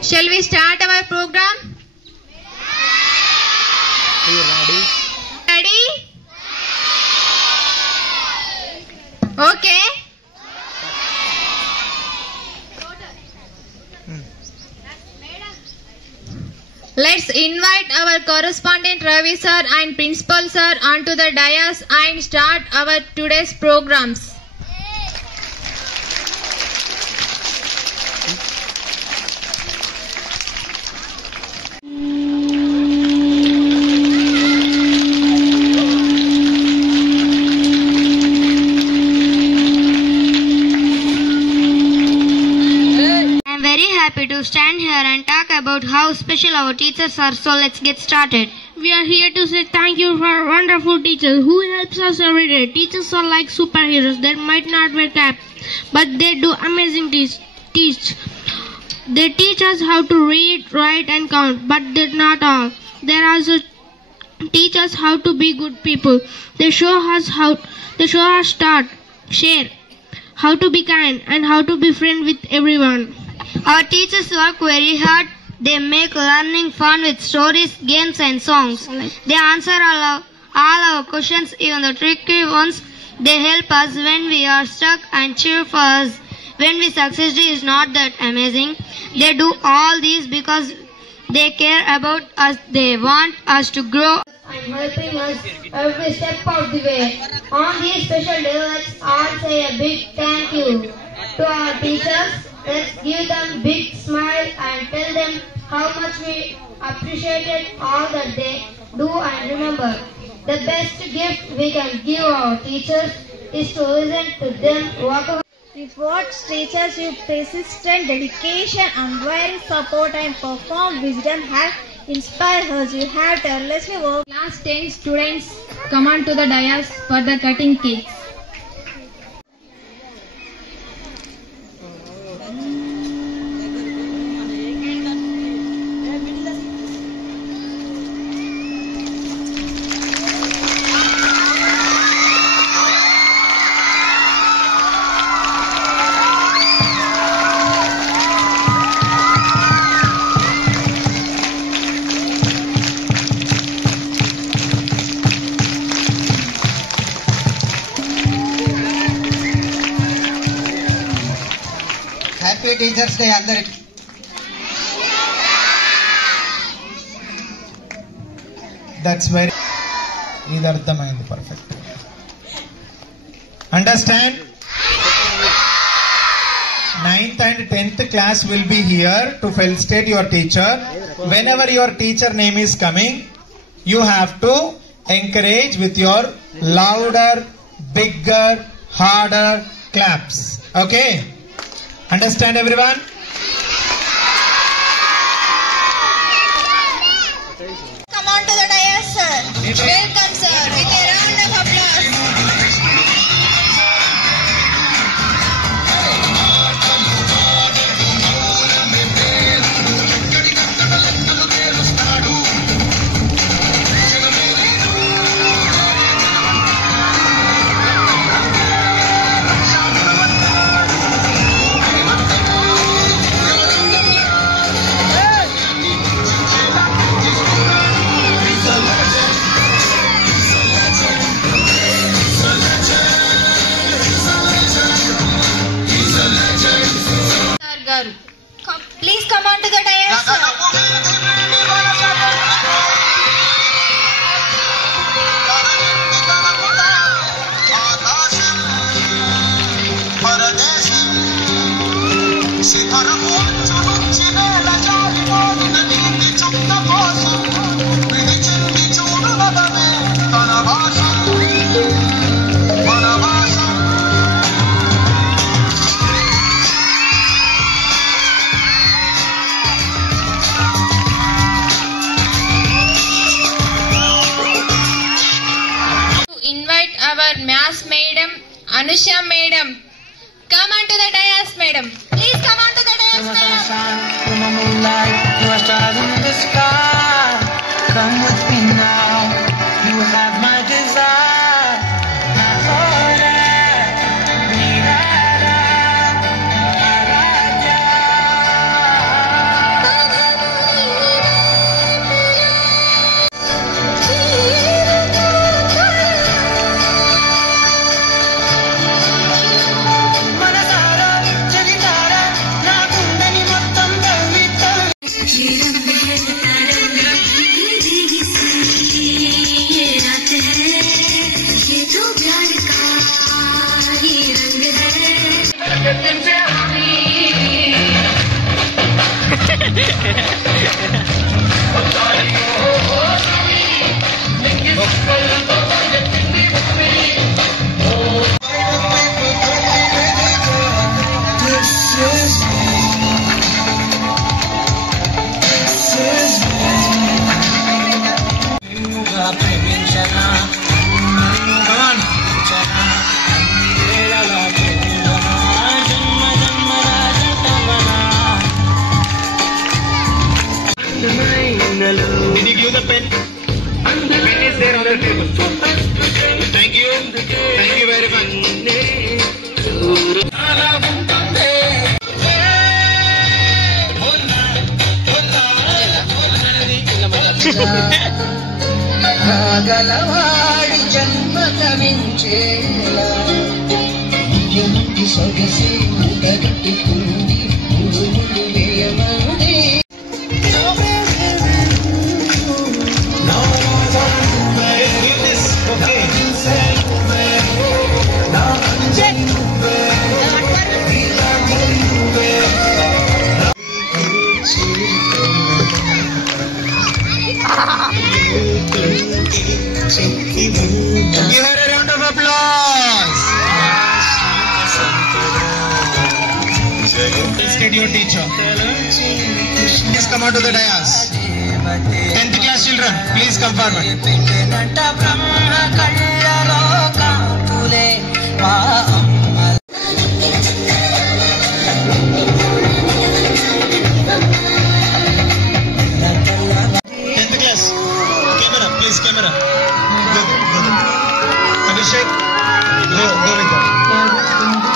Shall we start our program? Are you ready? Ready? Okay. Let's invite our correspondent Ravi sir and principal sir onto the dais and start our today's programs. To stand here and talk about how special our teachers are, so let's get started. We are here to say thank you for our wonderful teachers who helps us every day. Teachers are like superheroes. They might not wear caps, but they do amazing teach. They teach us how to read, write and count, but they're not all. They also teach us how to be good people. They show us start, share, how to be kind and how to be friend with everyone. Our teachers work very hard. They make learning fun with stories, games and songs. They answer all our questions, even the tricky ones. They help us when we are stuck and cheer for us when we succeed is not that amazing. They do all this because they care about us. They want us to grow and helping us every step of the way. On this special day, let's all say a big thank you to our teachers. Let's give them a big smile and tell them how much we appreciated all that they do, and remember, the best gift we can give our teachers is to listen to them walk. Rewards teachers with persistent dedication, unwavering support and profound wisdom have inspired us. You have tirelessly worked. Class 10 students come on to the dais for the cutting cakes. Happy Teachers Day అందరికి. That's very ఇది అర్థమైంది perfect. Understand? 9th and 10th class will be here to felicitate your teacher. Whenever your teacher name is coming, you have to encourage with your louder, bigger, harder claps. Okay? Understand everyone? Come on to the dais, sir. Welcome, sir, with a round of applause. Please come on to the dais, sir. Maths madam, Anusha madam. Come on to the dais, madam. Please come on to the dais, madam. From the moonlight, you are stars in the sky. Come with me now, you have my desire. కాగలవాడి జన్మ తవించేలా దివ్యమంటి సొగసి ఉండగట్టి కుండి ఉడుముడు వేయమని Give her a round of applause. State your teacher. Please come out to the dais. 10th class children, please come forward. Camera. Go. Abhishek, go with her.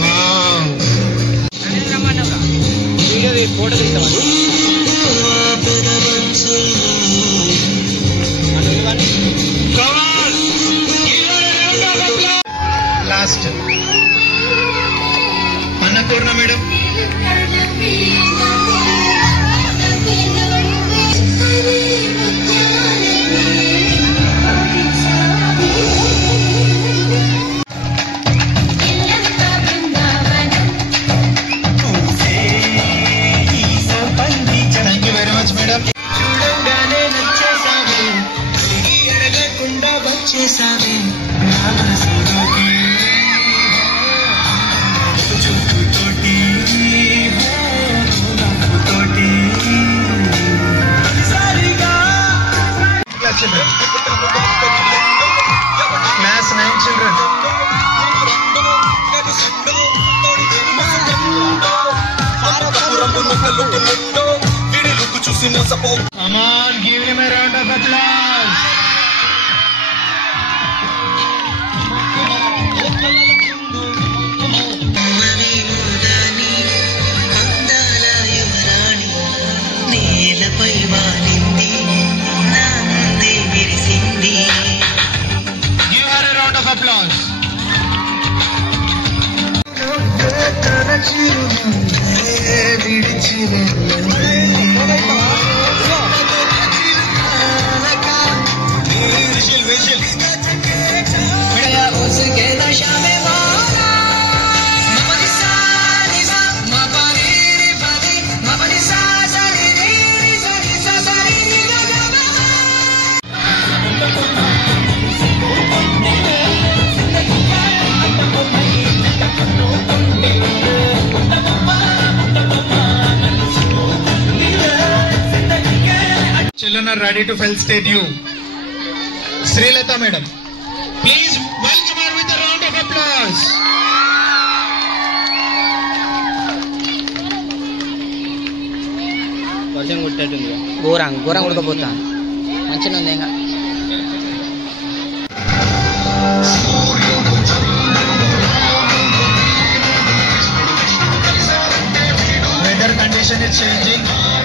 Wow. Last. Annapurna madam. Thank you very much madam. Class 9 children. Come on, give him a round of applause. Give her a round of applause. Children are ready to fill state U. Srilata madam, please welcome her with a round of applause. వర్షం కొట్టేటుంది ఘోరంగా ఉడకపోతా మంచిగా ఉంది ఇంకా Weather condition is changing.